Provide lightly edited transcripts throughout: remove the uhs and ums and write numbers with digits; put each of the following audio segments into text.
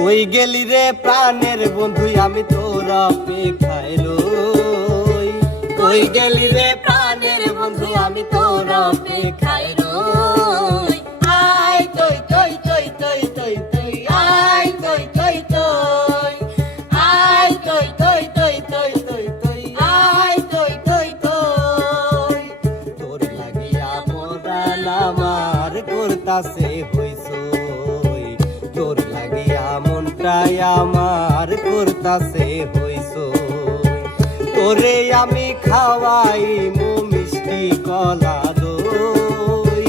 কই গেলি রে প্রাণের বন্ধু আমি তোর অপেক্ষায় রই। কই গেলি রে প্রাণের বন্ধু আমি তোর অপেক্ষায় রই। আয় তৈ তৈ তৈ তৈ তৈ তৈ আয় তৈ তৈ তৈ আয় তৈ তৈ তৈ তৈ তৈ তৈ আয় তৈ তৈ তৈ। তোর লাগিয়া মরান আমার করতাছে হইছই। তোর লাগিয়া মনটাই আমার করতাছে হইছই। তোরে আমি খাওয়াই মো মিষ্টি কলা দই।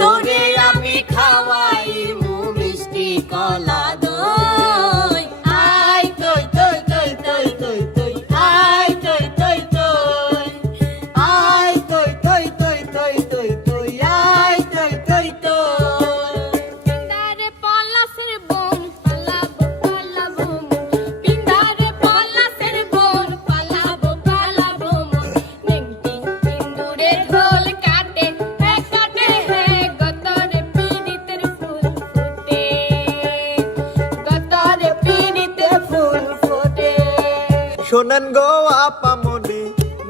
তোরে আমি খাওয়াই মো মিষ্টি কলা দই। আয় তৈ তৈ তৈ তৈ তৈ তৈ আয় তৈ তৈ তৈ আয় তৈ তৈ তৈ তৈ তৈ তৈ আয় তৈ তৈ তৈ। পিন্দারে পলাশের বোন পালাবো পালাবো মন। পিন্দারে পলাশের বোন পালাবো পালাবো মন। নেংটি সিন্দুরে ঢোল কাটে হে গতরে পীড়িতের ফুল ফোটে। গতরে পীড়িতের ফুল ফোটে। শোনেন গো আপামনি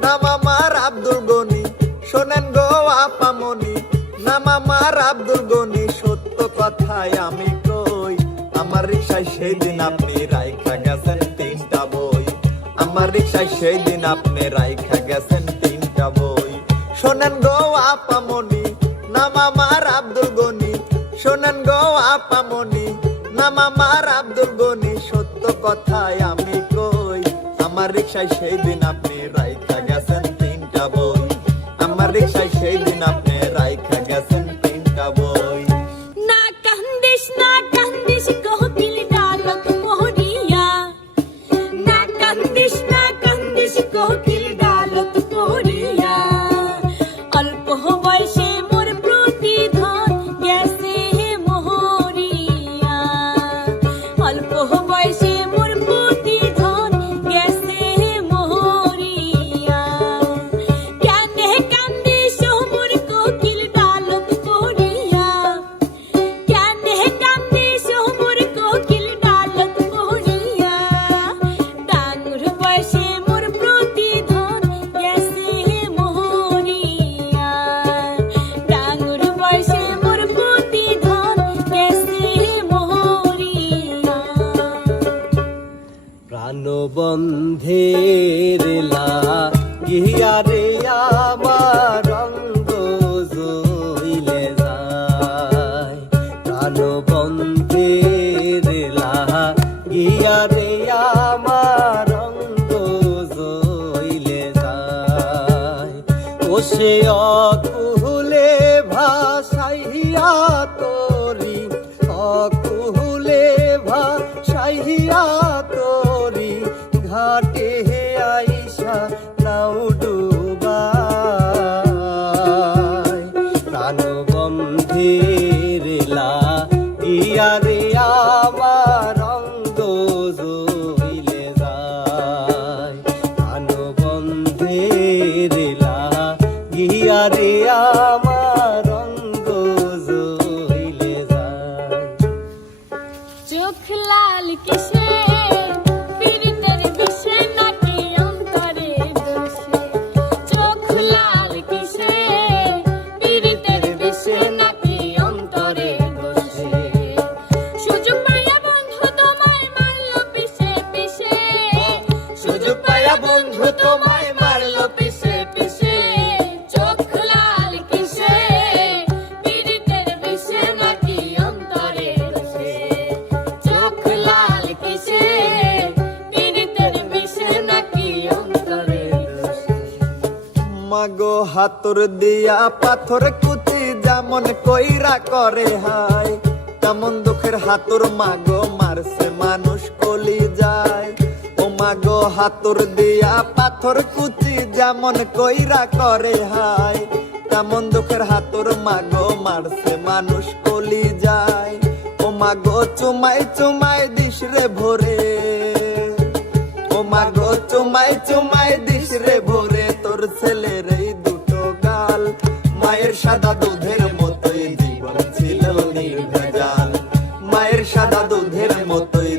নাম আমার আব্দুল গনি। শোনেন গো আপামনি নাম আমার আব্দুল গনি। সত্য কথাই আমি কই আমার রিক্সায় সেই দিন আপনি রাইখা গেছেন 3টা বই। আমার রিক্সায় সেই দিন আপনি রাইখা গেছেন 3টা বই। শোনেন গো আপামনি নাম আমার আব্দুল গনি। শোনেন গো আপামনি নাম আমার আব্দুল গনি। সত্য কথাই আমি কই আমার রিক্সায় সেই দিন আপনি রাইখা গেছেন 3টা বই। আমার রিক্সায় সেই দিন আপনি রাইখা গেছেন 3টা বই। না কান্দিস কোকিল ডালত পহরিয়া। না কান্দিস কোকিল ডালত পহরিয়া। অল্প বয়সে মোর প্রতিধন গেছে মোহরিয়া। অল্প বয়সে মোর প্রতিধন গেছে মোহরিয়া। কেনে কান্দিস মোর কোকিল ডালত পহরিয়া। কেনে কান্দিস মোর কোকিল ডালত পহরিয়া। ডাঙর বয়সে মোর প্রতিধন গেছে মোহরিয়া। ডাঙর বয়সে মোর প্রতিধন গেছে মোহরিয়া। প্রাণবন্ধের লাগিয়া রে আমার অঙ্গ জইলে যায়। প্রাণবন্ধের লাগিয়া রে আমার অঙ্গ জইলে যায়। ও সে অকুলে ভাসাইয়া তোরি অকুলে ভাসাইয়া তোরি ঘাটে আইসা নাও ডুবাই। প্রাণবন্ধের লাগিয়া রে আমার অঙ্গ জইলে যায়। প্রাণবন্ধের লাগিয়া রে আমার অঙ্গ জইলে যায়। চোখ লাল কিসে পীড়িতের বিষে নাকি অন্তরে দোষে। চোখ লাল কিসে পীড়িতের বিষে নাকি অন্তরে দোষে। সুযোগ পাইয়া বন্ধু তোমায় মারলো পিছে পিছে। সুযোগ পাইয়া বন্ধু তোমায় মারলো পিছে পিছে। চোখ লাল কিসে পীড়িতের বিষে নাকি অন্তরে দোষে। চোখ লাল কিসে পীড়িতের বিষে নাকি অন্তরে দোষে। মাগো হাতুর দিয়া পাথর কুচি যেমন কইরা করে হায়। তেমন দুঃখের হাতুর মাগো মারছে মানুষ কলি যায়। ও মাগো হাতুর দিয়া পাথর কুচি যেমন কইরা করে হায়। তেমন দুঃখের হাতুর মাগো মারছে মানুষ কলি যায়। ও মাগো চুমাই চুমাই দিস রে ভোরে। ও মাগো চুমাই চুমাই দিস রে ভোরে। তোর ছেলের এই দুটো গাল মায়ের সাদা দুধের মতোই জীবন ছিল নির্ভেজাল। মায়ের সাদা দুধের মতোই